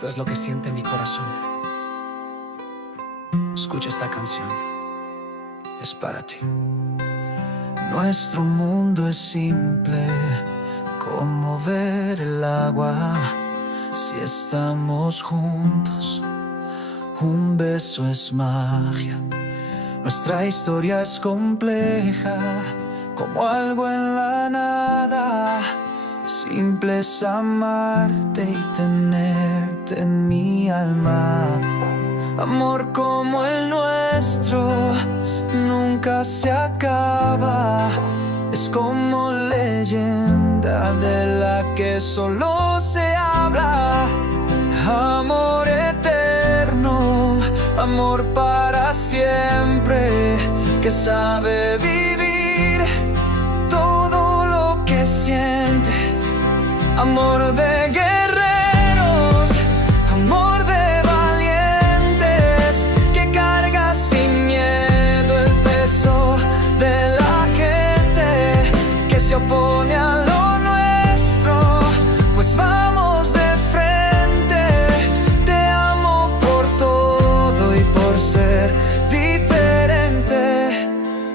Esto es lo que siente mi corazón. Escucha esta canción, es para ti. Nuestro mundo es simple, como ver el agua. Si estamos juntos, un beso es magia. Nuestra historia es compleja, como algo en la nada. Simple es amarte y tenerte en mi alma. Amor como el nuestro nunca se acaba. Es como leyenda de la que solo se habla. Amor eterno, amor para siempre, que sabe vivir todo lo que siente. Amor de guerreros, amor de valientes, que carga sin miedo el peso de la gente que se opone a lo nuestro. Pues vamos de frente, te amo por todo y por ser diferente,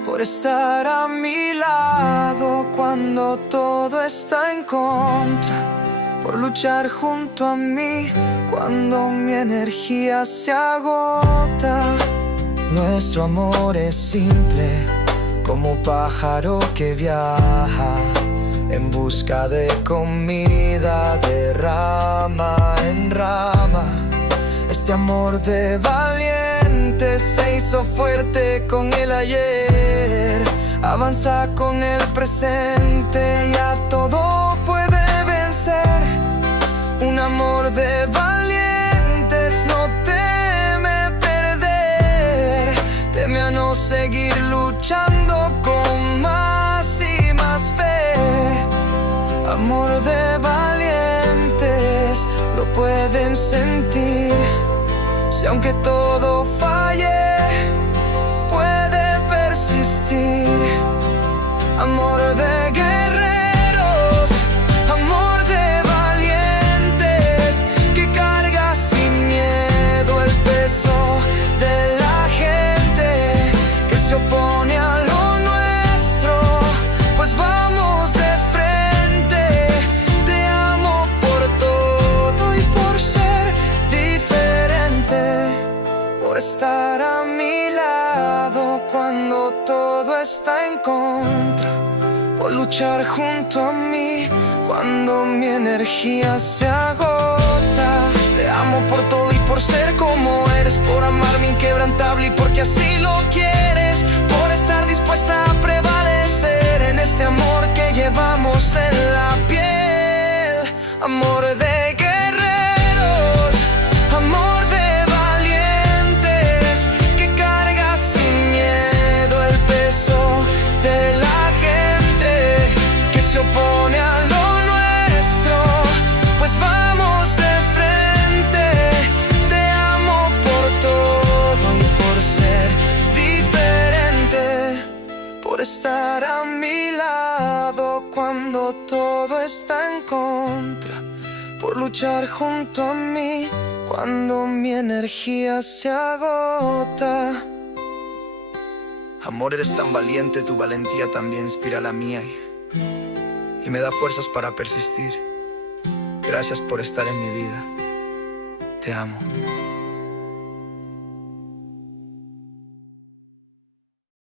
por estar a mi lado cuando todo está en contra, por luchar junto a mí cuando mi energía se agota. Nuestro amor es simple, como un pájaro que viaja en busca de comida, de rama en rama. Este amor de valiente se hizo fuerte con el ayer, avanza con el presente y a todo puede vencer. Un amor de valientes no teme perder, teme a no seguir luchando con más y más fe. Amor de valientes lo pueden sentir, si aunque todo falle puede persistir. Amor de guerreros, amor de valientes, que carga sin miedo el peso de la gente que se opone a lo nuestro. Pues vamos de frente, te amo por todo y por ser diferente, por estar a mi lado cuando todo está en contra, por luchar junto a mí cuando mi energía se agota. Te amo por todo y por ser como eres, por amarme inquebrantable y porque así lo quieres, por estar dispuesta a prevalecer en este amor que llevamos en la piel. Amor de guerreros, amor de valientes, que carga sin miedo el peso de la gente que se opone a lo nuestro. Pues vamos de frente, te amo por todo y por ser diferente, por estar a mi lado cuando todo está en contra, por luchar junto a mí cuando mi energía se agota. Amor, eres tan valiente, tu valentía también inspira la mía y me da fuerzas para persistir. Gracias por estar en mi vida. Te amo.